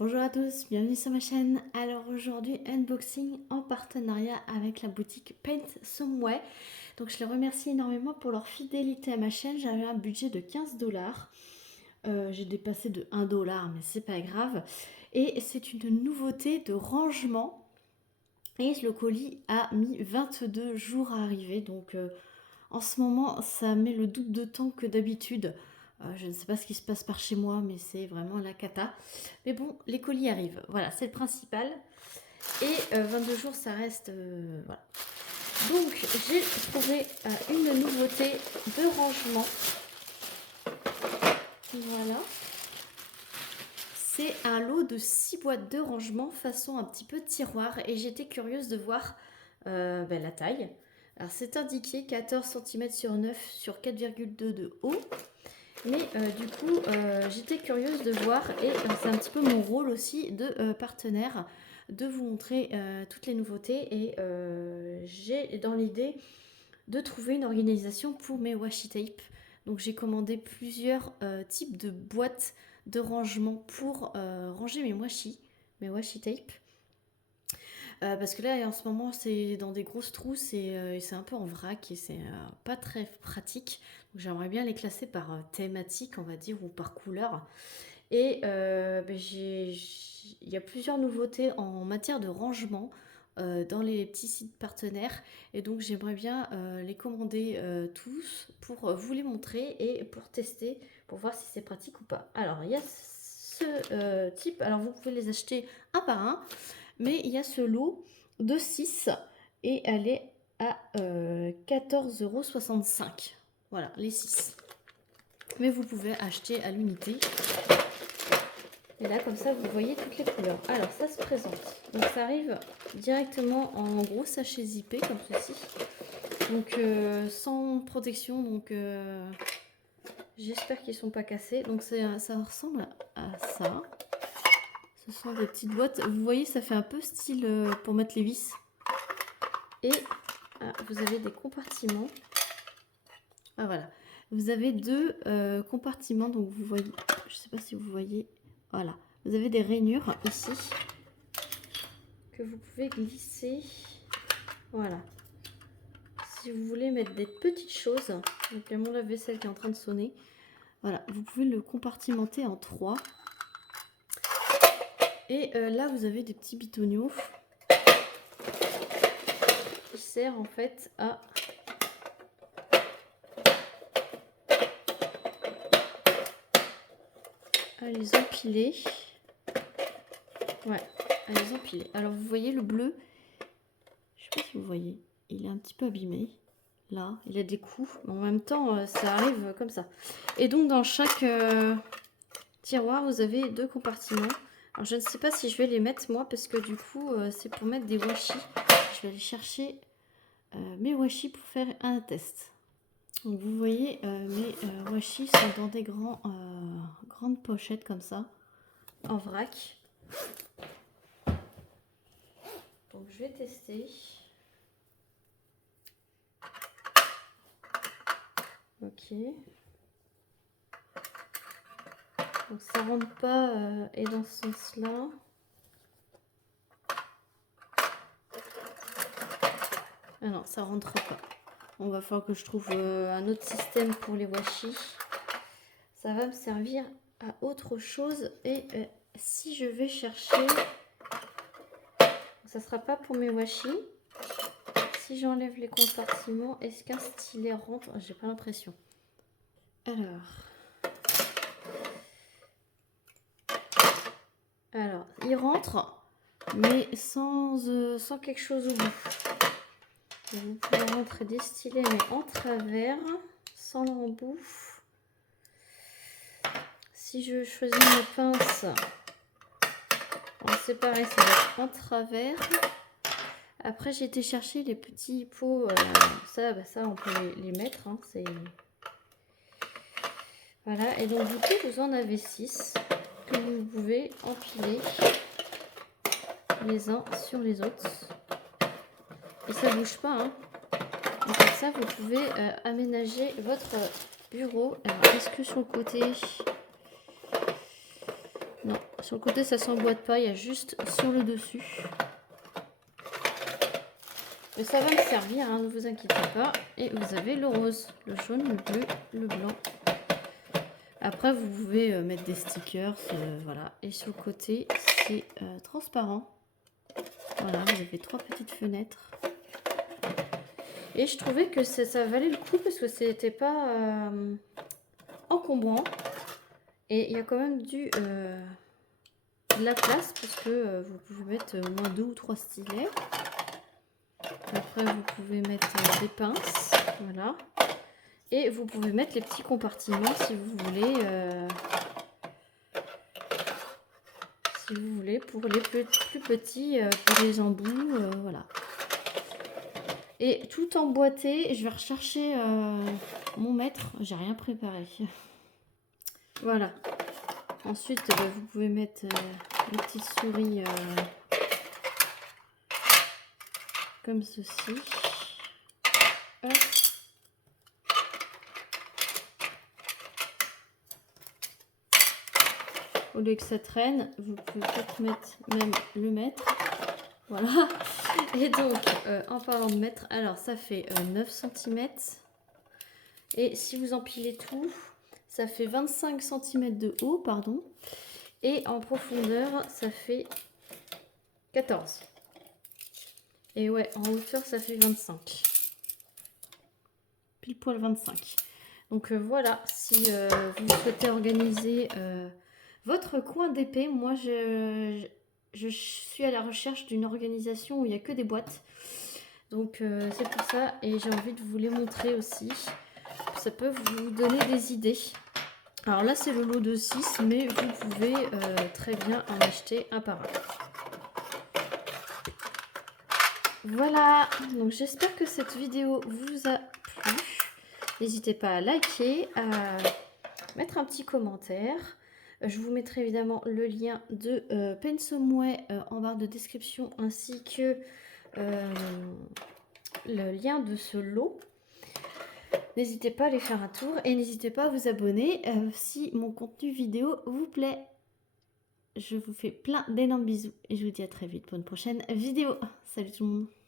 Bonjour à tous, bienvenue sur ma chaîne. Alors aujourd'hui, unboxing en partenariat avec la boutique Paint Someway. Donc je les remercie énormément pour leur fidélité à ma chaîne. J'avais un budget de 15 $. J'ai dépassé de 1 $, mais c'est pas grave. Et c'est une nouveauté de rangement. Et le colis a mis 22 jours à arriver. Donc en ce moment, ça met le double de temps que d'habitude. Je ne sais pas ce qui se passe par chez moi, mais c'est vraiment la cata. Mais bon, les colis arrivent. Voilà, c'est le principal. Et 22 jours, ça reste... voilà. Donc, j'ai trouvé une nouveauté de rangement. Voilà. C'est un lot de 6 boîtes de rangement façon un petit peu tiroir. Et j'étais curieuse de voir la taille. Alors, c'est indiqué 14 cm sur 9 sur 4,2 de haut. Mais du coup, j'étais curieuse de voir, et c'est un petit peu mon rôle aussi de partenaire, de vous montrer toutes les nouveautés. Et j'ai dans l'idée de trouver une organisation pour mes washi tape. Donc j'ai commandé plusieurs types de boîtes de rangement pour ranger mes washi tape. Parce que là, en ce moment, c'est dans des grosses trousses et c'est un peu en vrac et c'est pas très pratique. Donc, j'aimerais bien les classer par thématique, on va dire, ou par couleur. Et il y a plusieurs nouveautés en matière de rangement dans les petits sites partenaires. Et donc, j'aimerais bien les commander tous pour vous les montrer et pour tester, pour voir si c'est pratique ou pas. Alors, il y a ce type. Alors, vous pouvez les acheter un par un. Mais il y a ce lot de 6 et elle est à 14,65 €. Voilà, les 6. Mais vous pouvez acheter à l'unité. Et là, comme ça, vous voyez toutes les couleurs. Alors, ça se présente. Donc, ça arrive directement en gros sachet zippé, comme ceci. Donc, sans protection. Donc, j'espère qu'ils ne sont pas cassés. Donc, ça ressemble à ça. Ce sont des petites boîtes. Vous voyez, ça fait un peu style pour mettre les vis. Et vous avez des compartiments. Ah voilà. Vous avez deux compartiments. Donc vous voyez, je ne sais pas si vous voyez. Voilà. Vous avez des rainures ici que vous pouvez glisser. Voilà. Si vous voulez mettre des petites choses. Donc il y a mon lave-vaisselle qui est en train de sonner. Voilà. Vous pouvez le compartimenter en 3. Et là, vous avez des petits bitoniaux qui servent en fait à les empiler. Ouais, à les empiler. Alors, vous voyez le bleu, je sais pas si vous voyez, il est un petit peu abîmé. Là, il a des coups, mais en même temps, ça arrive comme ça. Et donc, dans chaque tiroir, vous avez deux compartiments. Alors, je ne sais pas si je vais les mettre, moi, parce que du coup, c'est pour mettre des washi. Je vais aller chercher mes washi pour faire un test. Donc, vous voyez, mes washi sont dans des grandes pochettes comme ça, en vrac. Donc, je vais tester. Ok. Donc ça rentre pas et dans ce sens-là. Ah non, ça rentre pas. On va falloir que je trouve un autre système pour les washi. Ça va me servir à autre chose. Et si je vais chercher... Ça sera pas pour mes washi. Si j'enlève les compartiments, est-ce qu'un stylet rentre? J'ai pas l'impression. Alors, il rentre, mais sans quelque chose au bout. Vous pouvez rentrer des stylets, mais en travers, sans l'embout. Si je choisis une pince, c'est pareil, ça va être en travers. Après, j'ai été chercher les petits pots. Ça, on peut les mettre. Hein, voilà, et donc du coup, vous en avez 6 que vous pouvez empiler les uns sur les autres. Et ça bouge pas. Hein. Donc comme ça, vous pouvez aménager votre bureau. Alors, est-ce que sur le côté... Non, sur le côté ça s'emboîte pas, il y a juste sur le dessus. Mais ça va me servir, hein, ne vous inquiétez pas. Et vous avez le rose, le jaune, le bleu, le blanc. Après vous pouvez mettre des stickers, voilà. Et sur le côté c'est transparent. Voilà, vous avez 3 petites fenêtres. Et je trouvais que ça valait le coup parce que c'était pas encombrant. Et il y a quand même de la place parce que vous pouvez mettre au moins 2 ou 3 stylets. Après vous pouvez mettre des pinces, voilà. Et vous pouvez mettre les petits compartiments si vous voulez. Si vous voulez, pour les plus petits, pour les embouts, voilà. Et tout emboîté, je vais rechercher mon mètre. J'ai rien préparé. Voilà. Ensuite, vous pouvez mettre les petites souris comme ceci. Hop. Au lieu que ça traîne, vous pouvez peut-être mettre même le mètre. Voilà. Et donc, en parlant de mètre, alors ça fait 9 cm. Et si vous empilez tout, ça fait 25 cm de haut, pardon. Et en profondeur, ça fait 14. Et ouais, en hauteur, ça fait 25. Pile poil 25. Donc voilà, si vous souhaitez organiser votre coin d'épée, moi je suis à la recherche d'une organisation où il n'y a que des boîtes. Donc c'est pour ça et j'ai envie de vous les montrer aussi. Ça peut vous donner des idées. Alors là c'est le lot de 6, mais vous pouvez très bien en acheter un par un. Voilà, donc j'espère que cette vidéo vous a plu. N'hésitez pas à liker, à mettre un petit commentaire. Je vous mettrai évidemment le lien de Pensomway en barre de description ainsi que le lien de ce lot. N'hésitez pas à aller faire un tour et n'hésitez pas à vous abonner si mon contenu vidéo vous plaît. Je vous fais plein d'énormes bisous et je vous dis à très vite pour une prochaine vidéo. Salut tout le monde!